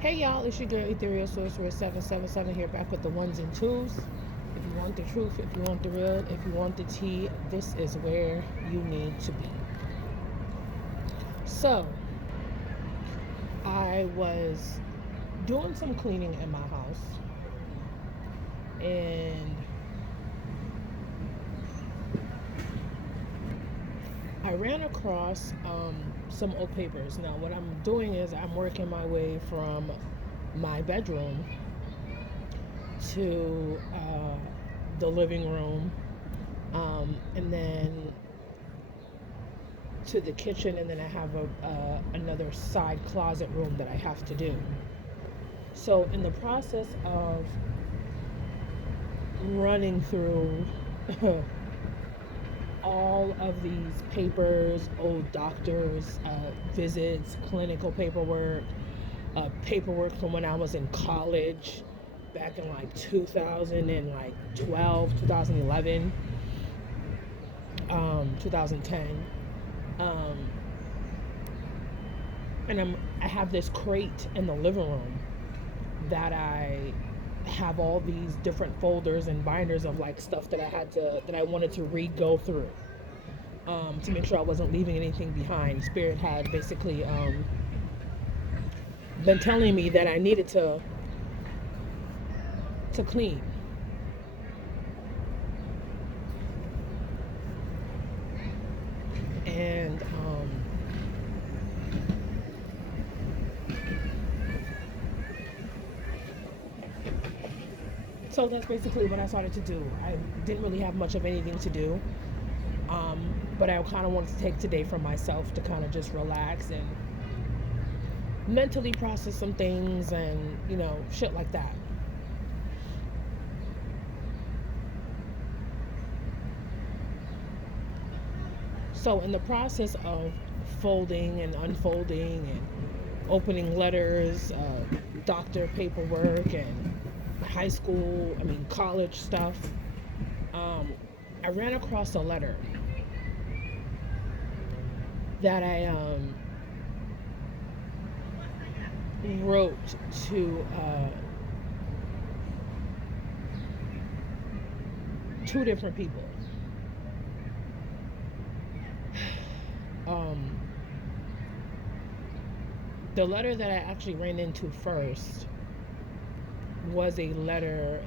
Hey y'all, it's your girl Ethereal Sorcerer 777 here, back with the ones and twos. If you want the truth, if you want the real, if you want the tea, this is where you need to be. So, I was doing some cleaning in my house and I ran across some old papers. Now, what I'm doing is I'm working my way from my bedroom to the living room, and then to the kitchen, and then I have another side closet room that I have to do. So in the process of running through all of these papers, old doctors, visits, clinical paperwork, paperwork from when I was in college, back in like 2012, 2011, 2010. Um, and I have this crate in the living room that I have all these different folders and binders of like stuff that I wanted to re-go through, to make sure I wasn't leaving anything behind. Spirit had basically been telling me that I needed to clean. And so that's basically what I started to do. I didn't really have much of anything to do, but I kind of wanted to take today for myself to kind of just relax and mentally process some things and, shit like that. So, in the process of folding and unfolding and opening letters, doctor paperwork, and college stuff, um, I ran across a letter that I wrote to two different people. Um, the letter that I actually ran into first was a letter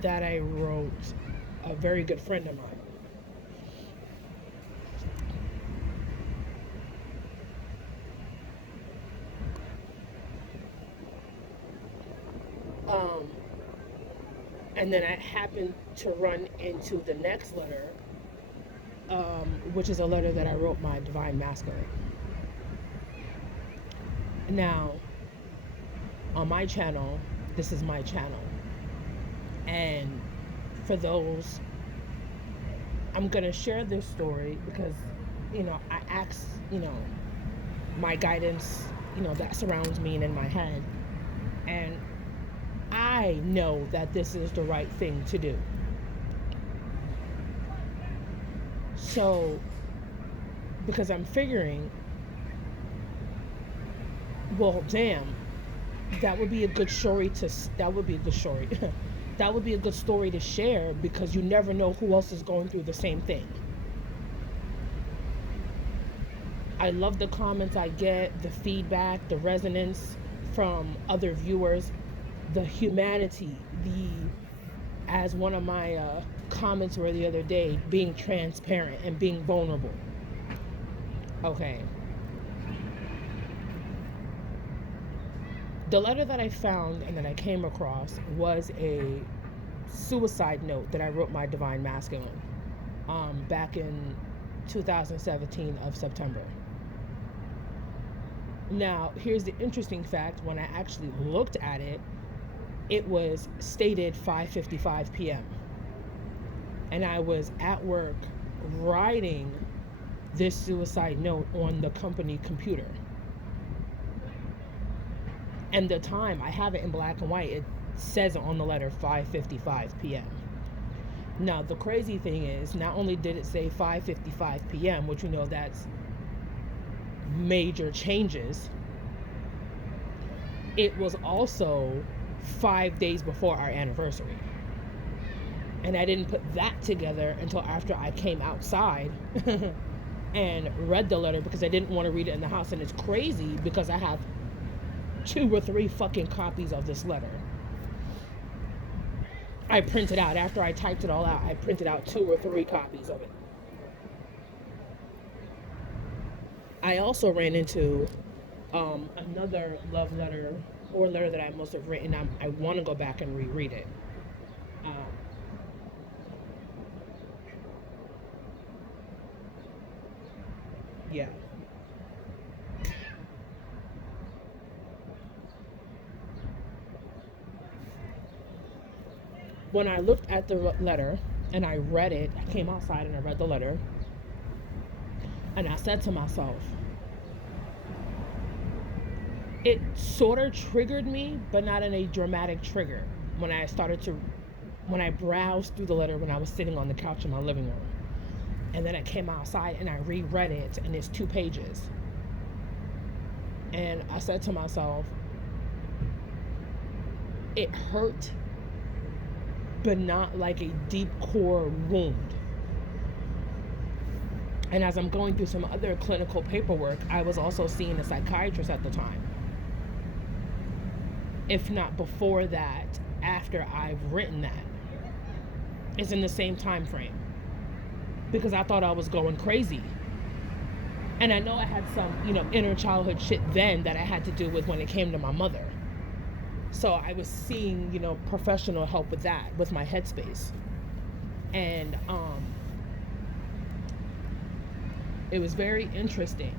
that I wrote a very good friend of mine. Um, and then I happened to run into the next letter, which is a letter that I wrote my divine masculine. Now, on my channel, this is my channel. And for those, I'm going to share this story because, I ask, my guidance, that surrounds me and in my head. And I know that this is the right thing to do. So, because I'm figuring, well, damn, that would be a good story to, that would be a good story. That would be a good story to share because you never know who else is going through the same thing. I love the comments I get, the feedback, the resonance from other viewers, the humanity, as one of my comments were the other day, being transparent and being vulnerable. Okay. The letter that I found and that I came across was a suicide note that I wrote my divine masculine, back in 2017 of September. Now, here's the interesting fact. When I actually looked at it, it was stated 5:55 p.m. And I was at work writing this suicide note on the company computer. And the time, I have it in black and white. It says on the letter 5:55 p.m. Now, the crazy thing is, not only did it say 5:55 p.m., which that's major changes, it was also 5 days before our anniversary. And I didn't put that together until after I came outside and read the letter, because I didn't want to read it in the house. And it's crazy because I have 2 or 3 fucking copies of this letter. I printed out, after I typed it all out, I printed out 2 or 3 copies of it. I also ran into another love letter, or letter that I must have written. I want to go back and reread it. Um, yeah. When I looked at the letter and I read it, I came outside and I read the letter, and I said to myself, it sort of triggered me, but not in a dramatic trigger. When I browsed through the letter when I was sitting on the couch in my living room, and then I came outside and I reread it, and it's 2 pages. And I said to myself, it hurt, but not like a deep core wound. And as I'm going through some other clinical paperwork, I was also seeing a psychiatrist at the time. If not before that, after I've written that. It's in the same time frame. Because I thought I was going crazy. And I know I had some, inner childhood shit then that I had to deal with when it came to my mother. So I was seeing, professional help with that, with my headspace. And it was very interesting,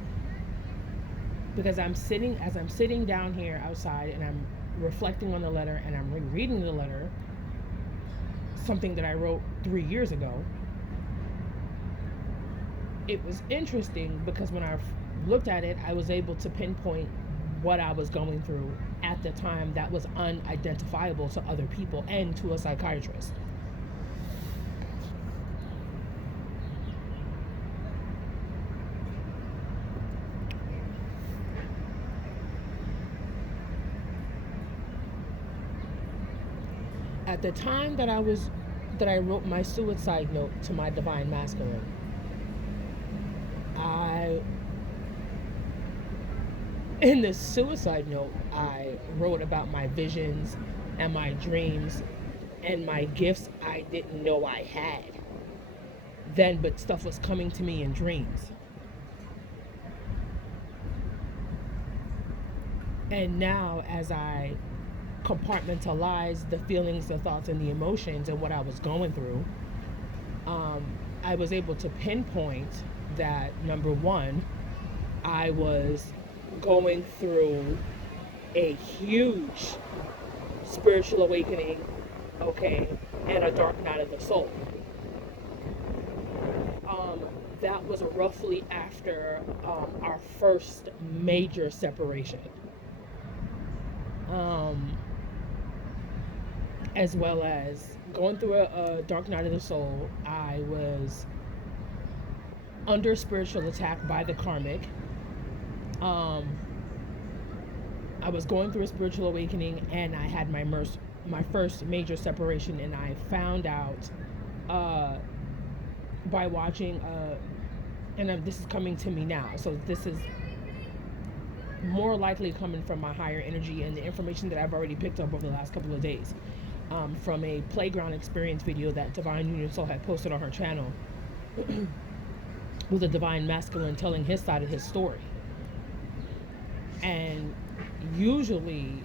because as I'm sitting down here outside and I'm reflecting on the letter and I'm rereading the letter, something that I wrote 3 years ago. It was interesting because when I looked at it, I was able to pinpoint what I was going through at the time that was unidentifiable to other people and to a psychiatrist. At the time that I wrote my suicide note to my divine masculine, in this suicide note, I wrote about my visions and my dreams and my gifts I didn't know I had then, but stuff was coming to me in dreams. And now, as I compartmentalize the feelings, the thoughts, and the emotions and what I was going through, I was able to pinpoint that, number one, I was going through a huge spiritual awakening, okay, and a dark night of the soul. That was roughly after our first major separation. As well as going through a dark night of the soul. I was under spiritual attack by the karmic. I was going through a spiritual awakening, and I had my first major separation, and I found out by watching, and this is coming to me now, so this is more likely coming from my higher energy and the information that I've already picked up over the last couple of days. From a playground experience video that Divine Union Soul had posted on her channel with a divine masculine telling his side of his story. And usually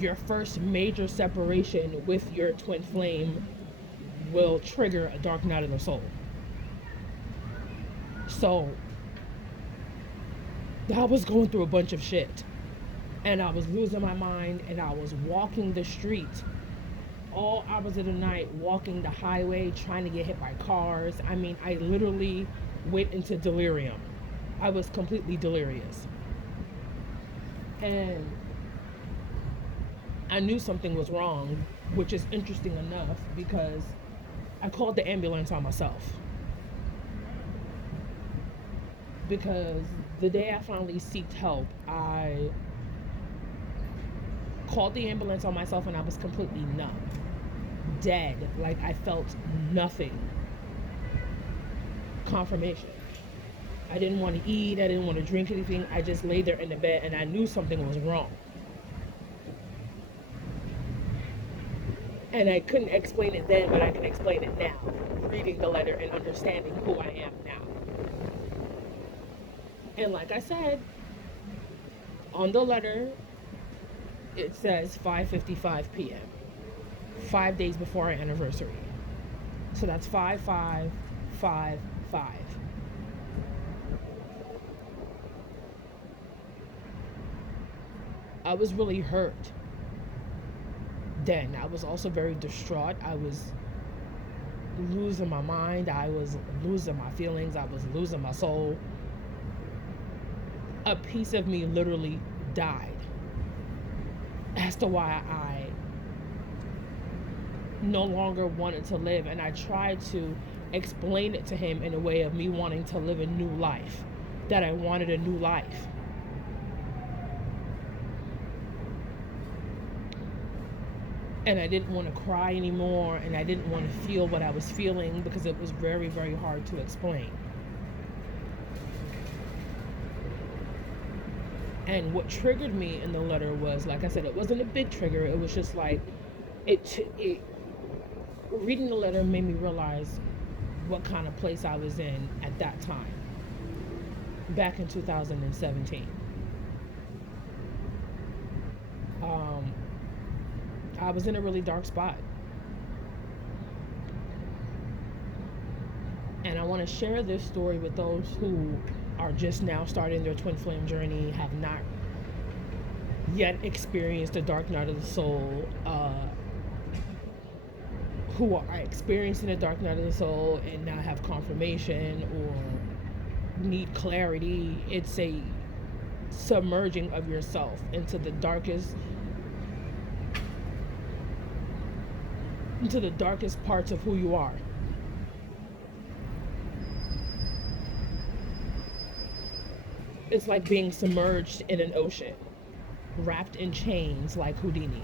your first major separation with your twin flame will trigger a dark night of the soul. So I was going through a bunch of shit. And I was losing my mind, and I was walking the street all hours of the night, walking the highway, trying to get hit by cars. I mean, I literally went into delirium. I was completely delirious. And I knew something was wrong, which is interesting enough because I called the ambulance on myself. Because the day I finally sought help, I called the ambulance on myself and I was completely numb, dead. Like I felt nothing. Confirmation. I didn't want to eat. I didn't want to drink anything. I just lay there in the bed and I knew something was wrong. And I couldn't explain it then, but I can explain it now, reading the letter and understanding who I am now. And like I said, on the letter, it says 5:55 p.m., 5 days before our anniversary. So that's 5/5/5/5. I was really hurt then. I was also very distraught. I was losing my mind. I was losing my feelings. I was losing my soul. A piece of me literally died as to why I no longer wanted to live. And I tried to explain it to him in a way of me wanting to live a new life, that I wanted a new life. And I didn't want to cry anymore, and I didn't want to feel what I was feeling because it was very, very hard to explain. And what triggered me in the letter was, like I said, it wasn't a big trigger. It was just like, reading the letter made me realize what kind of place I was in at that time, back in 2017. I was in a really dark spot. And I want to share this story with those who are just now starting their twin flame journey, have not yet experienced the dark night of the soul, who are experiencing the dark night of the soul and now have confirmation or need clarity. It's a submerging of yourself into the darkest parts of who you are. It's like being submerged in an ocean, wrapped in chains like Houdini,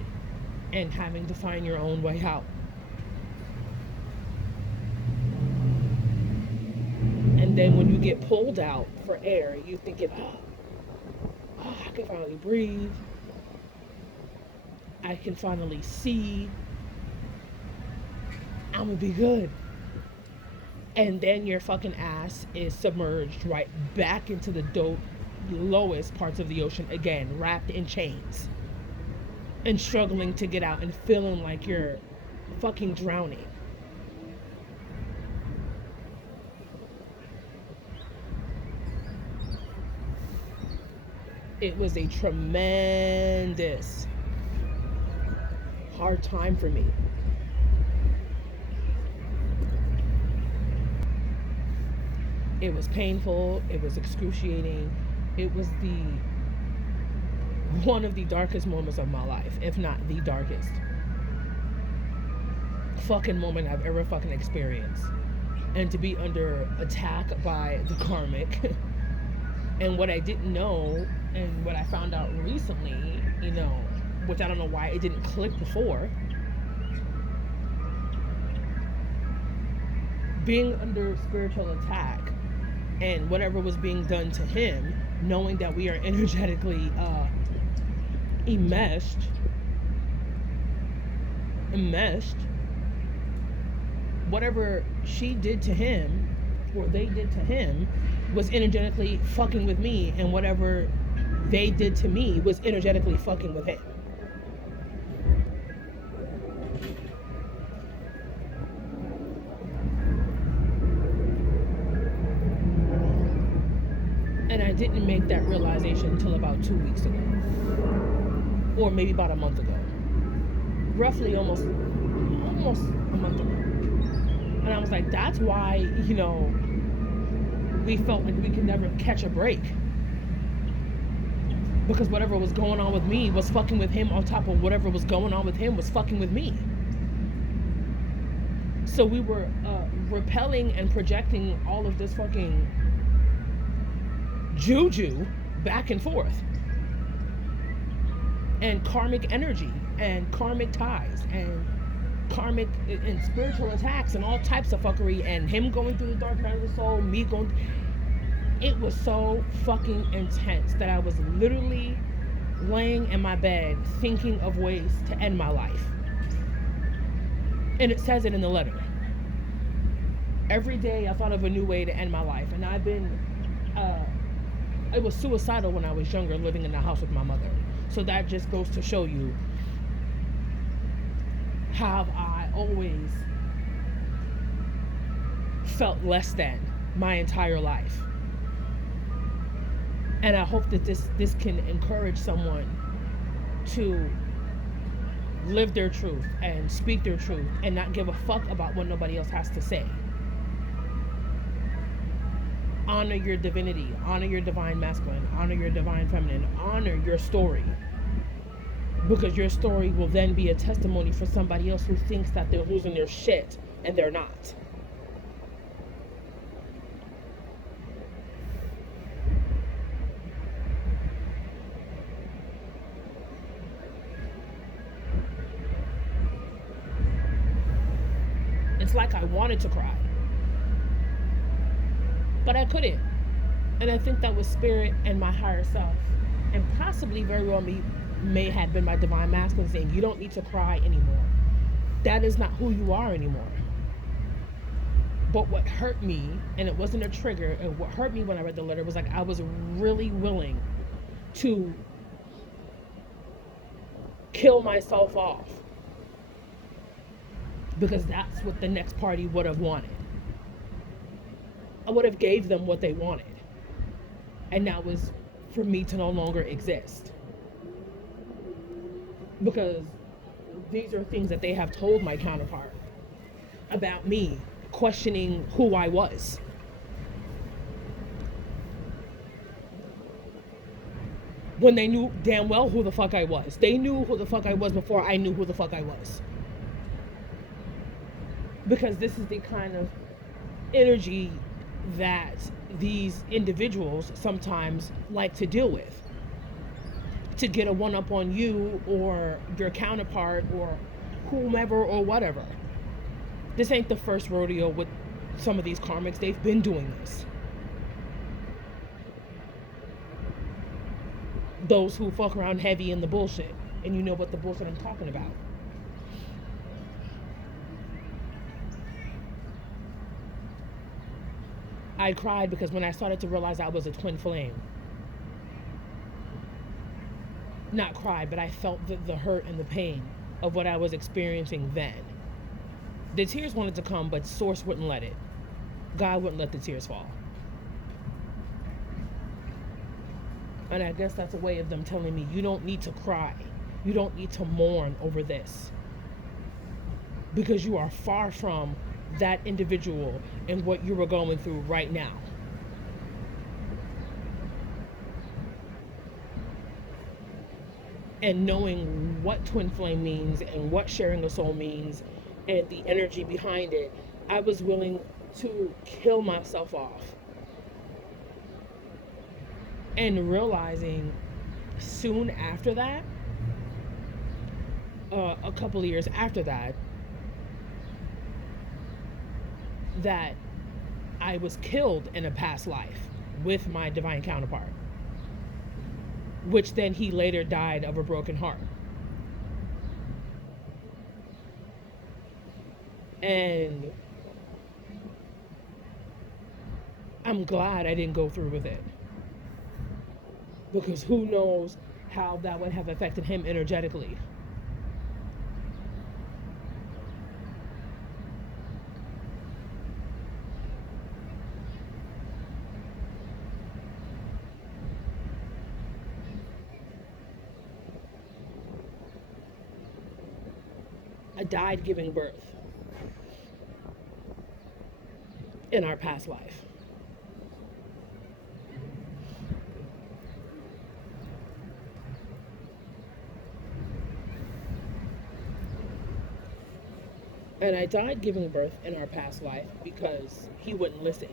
and having to find your own way out. And then when you get pulled out for air, you thinking, oh, I can finally breathe. I can finally see. I'm gonna be good. And then your fucking ass is submerged right back into the lowest parts of the ocean again, wrapped in chains and struggling to get out and feeling like you're fucking drowning. It was a tremendous hard time for me. It was painful. It was excruciating. It was one of the darkest moments of my life, if not the darkest fucking moment I've ever fucking experienced. And to be under attack by the karmic. And what I didn't know, and what I found out recently, which I don't know why it didn't click before, being under spiritual attack and whatever was being done to him, knowing that we are energetically enmeshed, whatever she did to him or they did to him was energetically fucking with me, and whatever they did to me was energetically fucking with him. And I didn't make that realization until about 2 weeks ago, or maybe about a month ago, roughly almost a month ago. And I was like, that's why, we felt like we could never catch a break, because whatever was going on with me was fucking with him, on top of whatever was going on with him was fucking with me. So we were repelling and projecting all of this fucking juju back and forth. and karmic energy and karmic ties and karmic and spiritual attacks and all types of fuckery, and him going through the dark night of the soul, me going. It was so fucking intense that I was literally laying in my bed thinking of ways to end my life. And it says it in the letter. Every day I thought of a new way to end my life, and I've been I was suicidal when I was younger, living in the house with my mother. So that just goes to show you how I always felt less than my entire life. And I hope that this can encourage someone to live their truth and speak their truth and not give a fuck about what nobody else has to say. Honor your divinity, honor your divine masculine, honor your divine feminine, honor your story. Because your story will then be a testimony for somebody else who thinks that they're losing their shit and they're not. It's like I wanted to cry, but I couldn't. And I think that was spirit and my higher self, and possibly very well me, may have been my divine masculine saying, you don't need to cry anymore. That is not who you are anymore. But what hurt me, and it wasn't a trigger, and what hurt me when I read the letter was like I was really willing to kill myself off, because that's what the next party would have wanted. I would have gave them what they wanted, and that was for me to no longer exist, because these are things that they have told my counterpart about me, questioning who I was. When they knew damn well who the fuck I was. They knew who the fuck I was before I knew who the fuck I was. Because this is the kind of energy that these individuals sometimes like to deal with, to get a one-up on you or your counterpart or whomever or whatever. This ain't the first rodeo with some of these karmics. They've been doing this. Those who fuck around heavy in the bullshit, and you know what the bullshit I'm talking about. I cried because when I started to realize I was a twin flame, not cried, but I felt the hurt and the pain of what I was experiencing then. The tears wanted to come, but Source wouldn't let it. God wouldn't let the tears fall. And I guess that's a way of them telling me, you don't need to cry. You don't need to mourn over this. Because you are far from that individual and what you were going through right now. And knowing what twin flame means and what sharing a soul means and the energy behind it, I was willing to kill myself off. And realizing soon after that, a couple of years after that, that I was killed in a past life with my divine counterpart, which then he later died of a broken heart. And I'm glad I didn't go through with it, because who knows how that would have affected him energetically. I died giving birth in our past life. And I died giving birth in our past life because he wouldn't listen.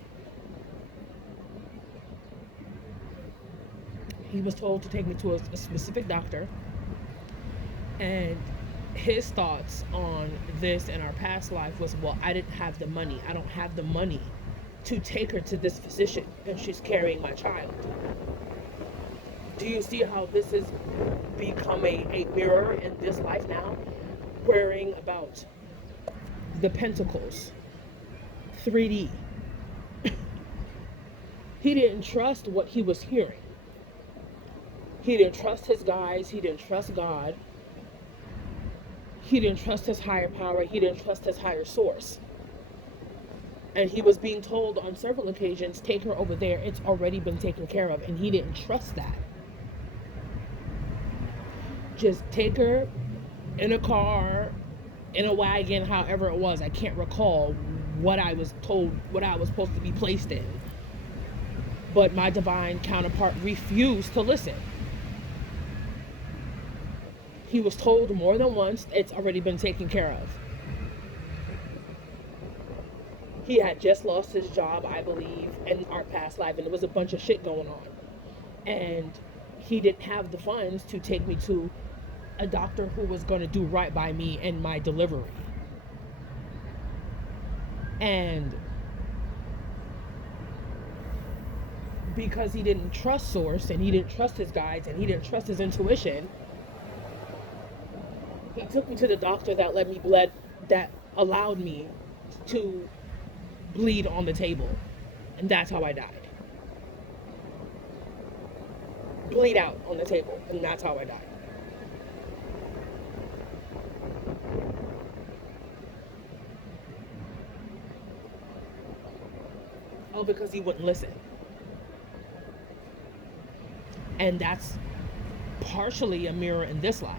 He was told to take me to a specific doctor And his thoughts on this in our past life was, well, I didn't have the money. I don't have the money to take her to this physician, and she's carrying my child. Do you see how this has become a mirror in this life now? Worrying about the pentacles, 3D. He didn't trust what he was hearing. He didn't trust his guides. He didn't trust God. He didn't trust his higher power. He didn't trust his higher source. And he was being told on several occasions, take her over there. It's already been taken care of. And he didn't trust that. Just take her in a car, in a wagon, however it was. I can't recall what I was told, what I was supposed to be placed in. But my divine counterpart refused to listen. He was told more than once, it's already been taken care of. He had just lost his job, I believe, in our past life, and there was a bunch of shit going on. And he didn't have the funds to take me to a doctor who was going to do right by me and my delivery. And because he didn't trust Source, and he didn't trust his guides, and he didn't trust his intuition, he took me to the doctor that let me bled, that allowed me to bleed on the table. And that's how I died. Bleed out on the table, and that's how I died. Oh, because he wouldn't listen. And that's partially a mirror in this life.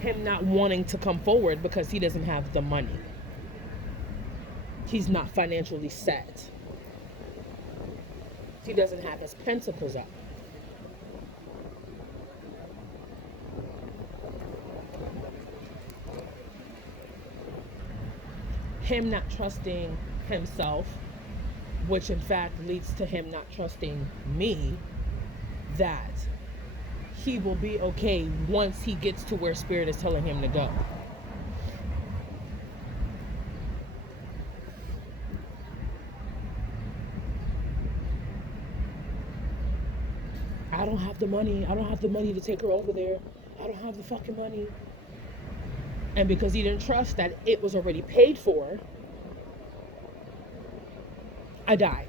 Him not wanting to come forward because he doesn't have the money. He's not financially set. He doesn't have his pentacles up. Him not trusting himself, which in fact leads to him not trusting me, that he will be okay once he gets to where Spirit is telling him to go. I don't have the money. I don't have the money to take her over there. I don't have the fucking money. And because he didn't trust that it was already paid for, I died.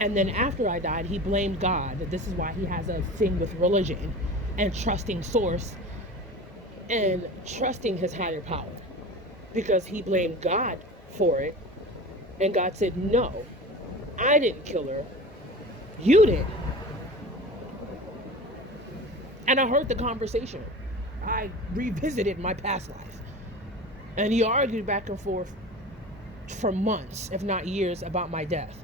And then after I died, he blamed God. This is why he has a thing with religion and trusting Source and trusting his higher power. Because he blamed God for it. And God said, no, I didn't kill her. You did. And I heard the conversation. I revisited my past life. And he argued back and forth for months, if not years, about my death.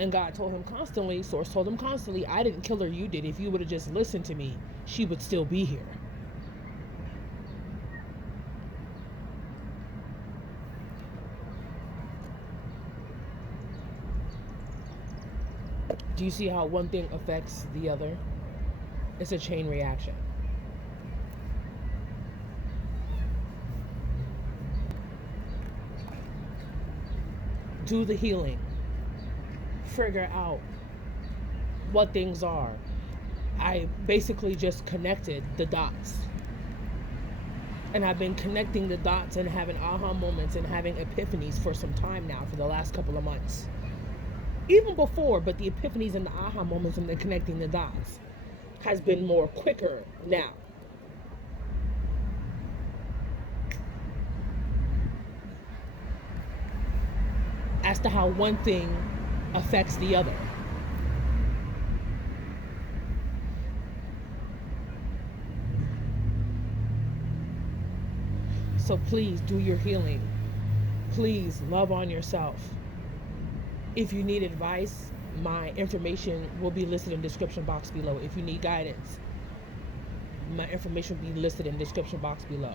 And God told him constantly, Source told him constantly, I didn't kill her, you did. If you would have just listened to me, she would still be here. Do you see how one thing affects the other? It's a chain reaction. Do the healing. Figure out what things are. I basically just connected the dots. And I've been connecting the dots and having aha moments and having epiphanies for some time now, for the last couple of months. Even before, but the epiphanies and the aha moments and the connecting the dots has been more quicker now. As to how one thing affects the other. So please do your healing. Please love on yourself. If you need advice, my information will be listed in the description box below. If you need guidance, my information will be listed in the description box below.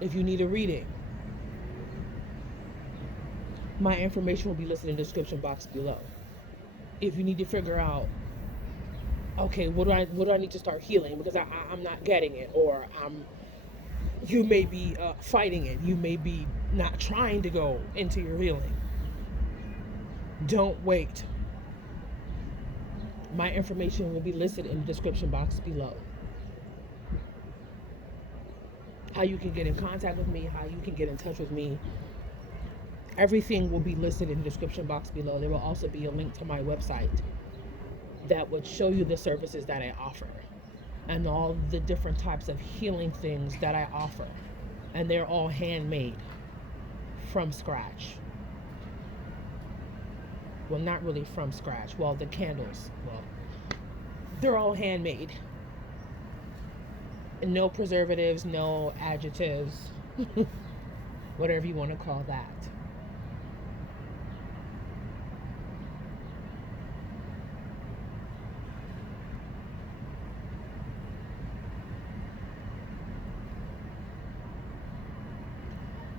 If you need a reading, my information will be listed in the description box below. If you need to figure out Okay, what do I need to start healing, because I'm not getting it, or you may be fighting it. You may be not trying to go into your healing. Don't wait. My information will be listed in the description box below. How you can get in contact with me, how you can get in touch with me. Everything will be listed in the description box below. There will also be a link to my website that would show you the services that I offer and all the different types of healing things that I offer. And they're all handmade from scratch. Well, not really from scratch. Well, the candles, well, they're all handmade. No preservatives, no adjectives, whatever you want to call that.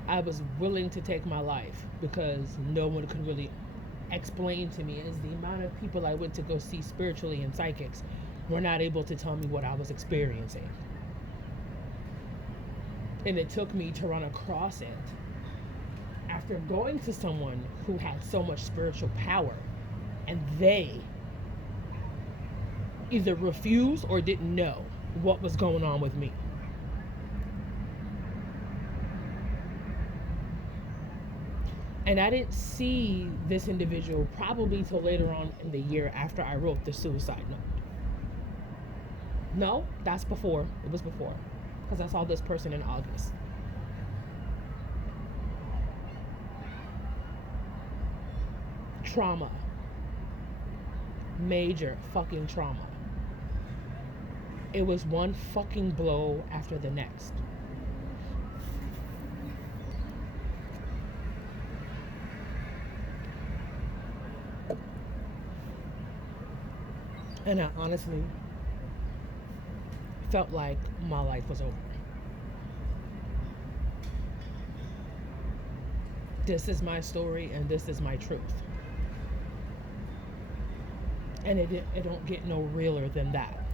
I was willing to take my life because no one could really explain to me, is the amount of people I went to go see spiritually and psychics were not able to tell me what I was experiencing. And it took me to run across it after going to someone who had so much spiritual power, and they either refused or didn't know what was going on with me. And I didn't see this individual probably till later on in the year after I wrote the suicide note. No, that's before. It was before. Because I saw this person in August. Trauma. Major fucking trauma. It was one fucking blow after the next. And I honestly felt like my life was over. This is my story and this is my truth. And it don't get no realer than that.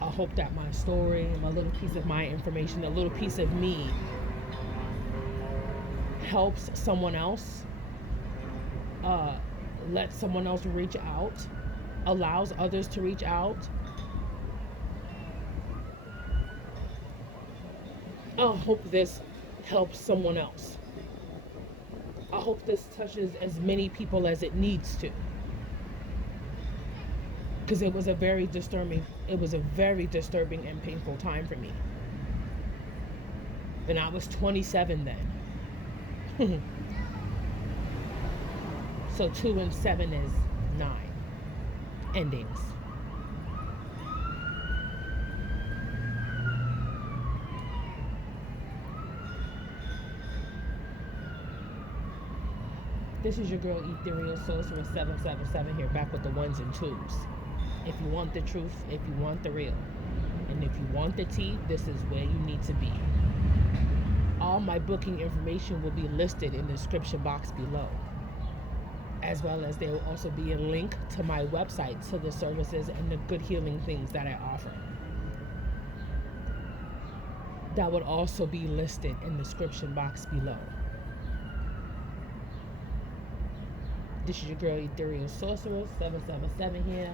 I hope that my story, my little piece of my information, a little piece of me helps someone else, let someone else reach out, allows others to reach out. I hope this helps someone else. I hope this touches as many people as it needs to. Because it was a very disturbing and painful time for me. And I was 27 then. So 2 and 7 is 9 endings. This is your girl Ethereal Sorcerer 777 here, back with the ones and twos. If you want the truth, if you want the real, and if you want the tea, this is where you need to be. All my booking information will be listed in the description box below, as well as there will also be a link to my website, to the services and the good healing things that I offer. That would also be listed in the description box below. This is your girl Ethereal Sorcerer 777 here.